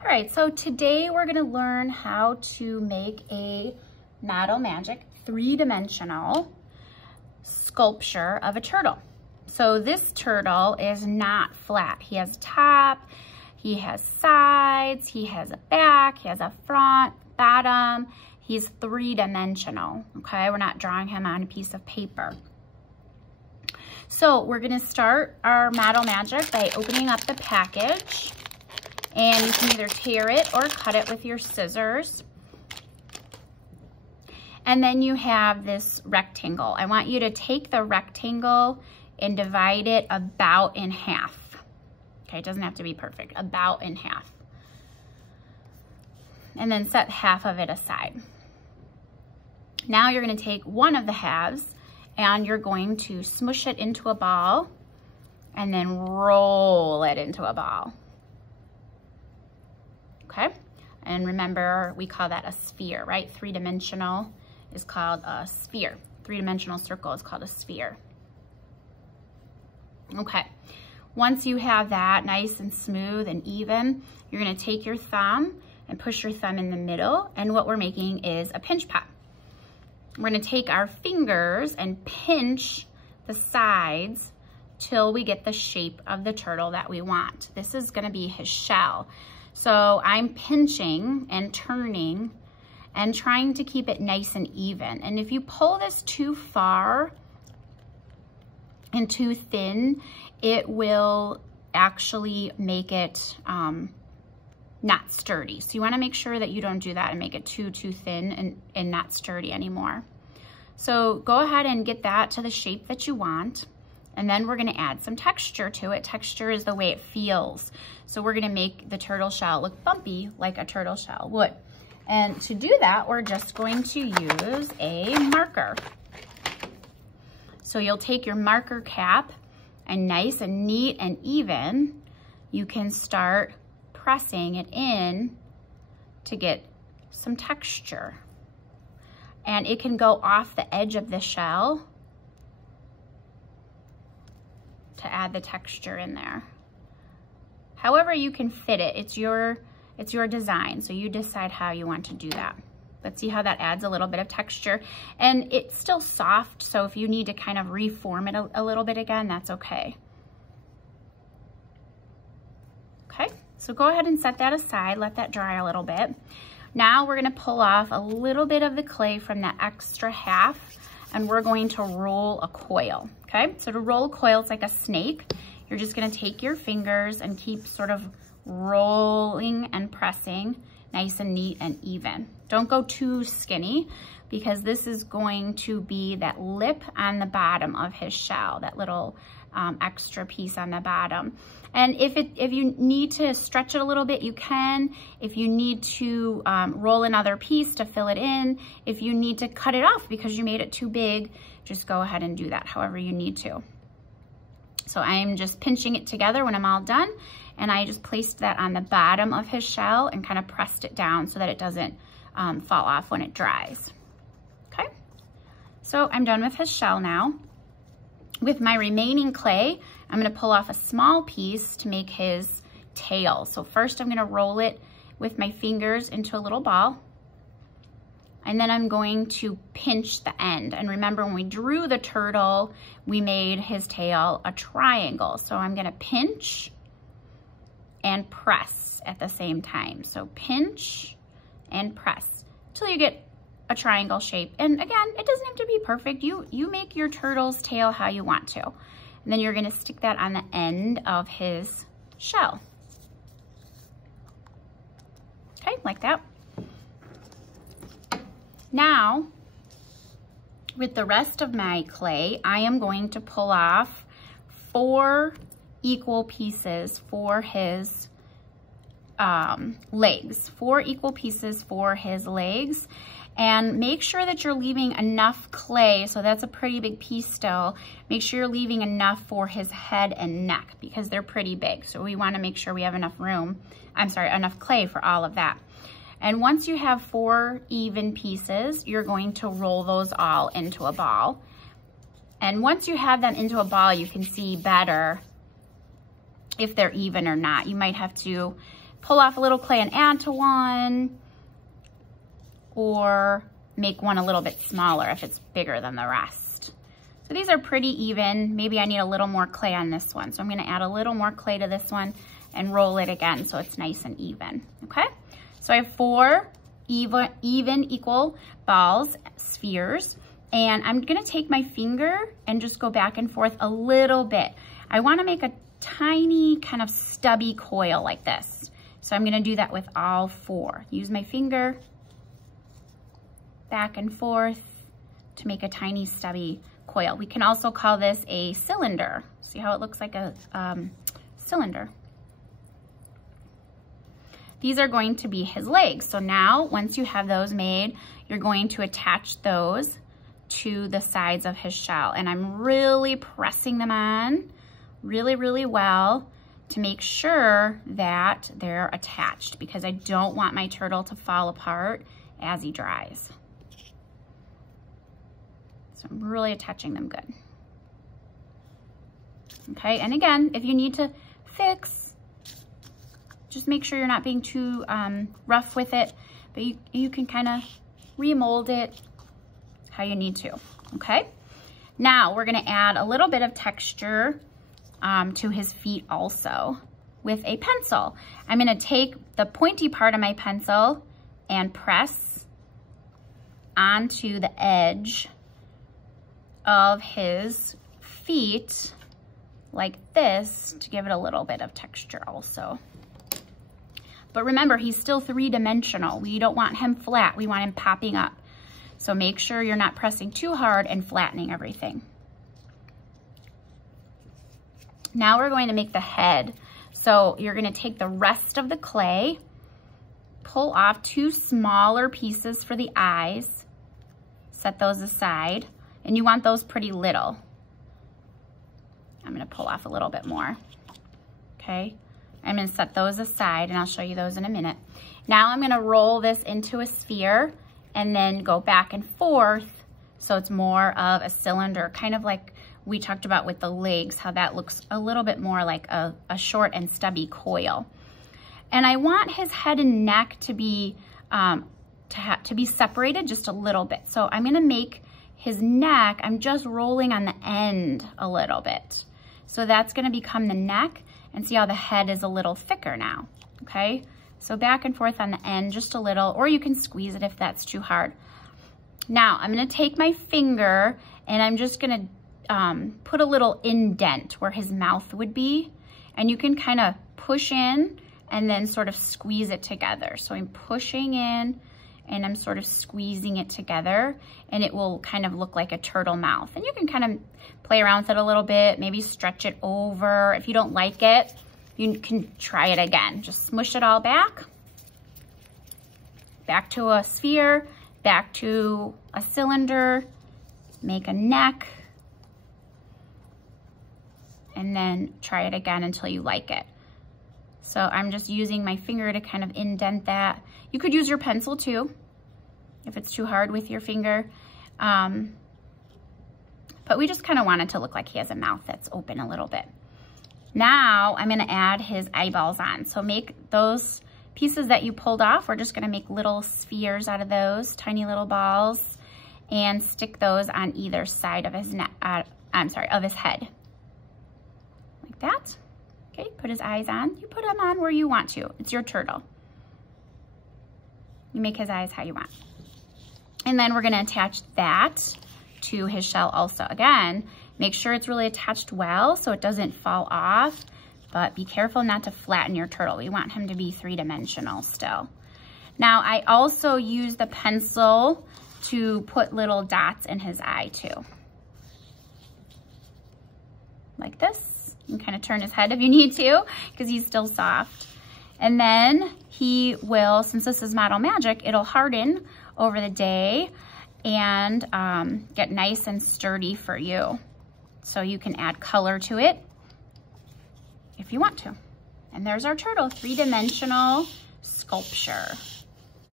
All right, so today we're gonna learn how to make a Model Magic 3-dimensional sculpture of a turtle. So this turtle is not flat. He has a top, he has sides, he has a back, he has a front, bottom. He's 3-dimensional, okay? We're not drawing him on a piece of paper. So we're gonna start our Model Magic by opening up the package, and you can either tear it or cut it with your scissors. And then you have this rectangle. I want you to take the rectangle and divide it about in half. Okay, it doesn't have to be perfect, about in half. And then set half of it aside. Now you're gonna take one of the halves and you're going to smush it into a ball and then roll it into a ball. Okay, and remember we call that a sphere, right? 3-dimensional is called a sphere. 3-dimensional circle is called a sphere. Okay, once you have that nice and smooth and even, you're gonna take your thumb and push your thumb in the middle, and what we're making is a pinch pop. We're gonna take our fingers and pinch the sides till we get the shape of the turtle that we want. This is gonna be his shell. So I'm pinching and turning and trying to keep it nice and even. And if you pull this too far and too thin, it will actually make it not sturdy. So you wanna make sure that you don't do that and make it too thin and not sturdy anymore. So go ahead and get that to the shape that you want. And then we're gonna add some texture to it. Texture is the way it feels. So we're gonna make the turtle shell look bumpy like a turtle shell would. And to do that, we're just going to use a marker. So you'll take your marker cap and nice and neat and even, you can start pressing it in to get some texture. And it can go off the edge of the shell to add the texture in there. However you can fit it, it's your design, so you decide how you want to do that. But see how that adds a little bit of texture, and it's still soft, so if you need to kind of reform it a little bit again, that's okay. Okay, so go ahead and set that aside, let that dry a little bit. Now we're gonna pull off a little bit of the clay from that extra half, and we're going to roll a coil, okay? So to roll a coil, it's like a snake. You're just gonna take your fingers and keep sort of rolling and pressing nice and neat and even. Don't go too skinny, because this is going to be that lip on the bottom of his shell, that little extra piece on the bottom. And if you need to stretch it a little bit, you can. If you need to roll another piece to fill it in, if you need to cut it off because you made it too big, just go ahead and do that however you need to. So I'm just pinching it together when I'm all done, and I just placed that on the bottom of his shell and kind of pressed it down so that it doesn't fall off when it dries. Okay, so I'm done with his shell now. With my remaining clay, I'm gonna pull off a small piece to make his tail. So first I'm gonna roll it with my fingers into a little ball, and then I'm going to pinch the end. And remember, when we drew the turtle, we made his tail a triangle. So I'm gonna pinch and press at the same time. So pinch and press until you get a triangle shape. And again, it doesn't have to be perfect. You make your turtle's tail how you want to. And then you're gonna stick that on the end of his shell. Okay, like that. Now, with the rest of my clay, I am going to pull off 4 equal pieces for his legs. 4 equal pieces for his legs. And make sure that you're leaving enough clay, so that's a pretty big piece still. Make sure you're leaving enough for his head and neck, because they're pretty big. So we wanna make sure we have enough enough clay for all of that. And once you have 4 even pieces, you're going to roll those all into a ball. And once you have them into a ball, you can see better if they're even or not. You might have to pull off a little clay and add to one, or make one a little bit smaller if it's bigger than the rest. So these are pretty even. Maybe I need a little more clay on this one. So I'm gonna add a little more clay to this one and roll it again so it's nice and even, okay? So I have 4 even equal balls, spheres, and I'm gonna take my finger and just go back and forth a little bit. I wanna make a tiny kind of stubby coil like this. So I'm gonna do that with all 4. Use my finger, back and forth to make a tiny stubby coil. We can also call this a cylinder. See how it looks like a cylinder? These are going to be his legs. So now, once you have those made, you're going to attach those to the sides of his shell. And I'm really pressing them on really, really well to make sure that they're attached, because I don't want my turtle to fall apart as he dries. So I'm really attaching them good. Okay, and again, if you need to fix, just make sure you're not being too rough with it, but you can kind of remold it how you need to, okay? Now we're gonna add a little bit of texture to his feet also with a pencil. I'm gonna take the pointy part of my pencil and press onto the edge of his feet like this to give it a little bit of texture also. But remember, he's still 3-dimensional. We don't want him flat, we want him popping up. So make sure you're not pressing too hard and flattening everything. Now we're going to make the head. So you're gonna take the rest of the clay, pull off 2 smaller pieces for the eyes, set those aside, and you want those pretty little. I'm gonna pull off a little bit more, okay? I'm gonna set those aside and I'll show you those in a minute. Now I'm gonna roll this into a sphere and then go back and forth so it's more of a cylinder, kind of like we talked about with the legs, how that looks a little bit more like a short and stubby coil. And I want his head and neck to be separated just a little bit. So I'm gonna make his neck, I'm just rolling on the end a little bit. So that's gonna become the neck, and see how the head is a little thicker now, okay? So back and forth on the end just a little, or you can squeeze it if that's too hard. Now I'm gonna take my finger and I'm just gonna put a little indent where his mouth would be, and you can kind of push in and then sort of squeeze it together. So I'm pushing in and I'm sort of squeezing it together, and it will kind of look like a turtle mouth. And you can kind of play around with it a little bit, maybe stretch it over. If you don't like it, you can try it again. Just smush it all back to a sphere, back to a cylinder, make a neck, and then try it again until you like it. So I'm just using my finger to kind of indent that. You could use your pencil too, if it's too hard with your finger. But we just kind of want it to look like he has a mouth that's open a little bit. Now I'm gonna add his eyeballs on. So make those pieces that you pulled off, we're just gonna make little spheres out of those, tiny little balls, and stick those on either side of his neck, of his head. Like that. Okay, put his eyes on. You put them on where you want to. It's your turtle. You make his eyes how you want. And then we're gonna attach that to his shell also. Again, make sure it's really attached well so it doesn't fall off, but be careful not to flatten your turtle. We want him to be 3-dimensional still. Now, I also use the pencil to put little dots in his eye too. Like this. You can kind of turn his head if you need to, because he's still soft. And then he will, since this is Model Magic, it'll harden over the day and get nice and sturdy for you. So you can add color to it if you want to. And there's our turtle, 3-dimensional sculpture.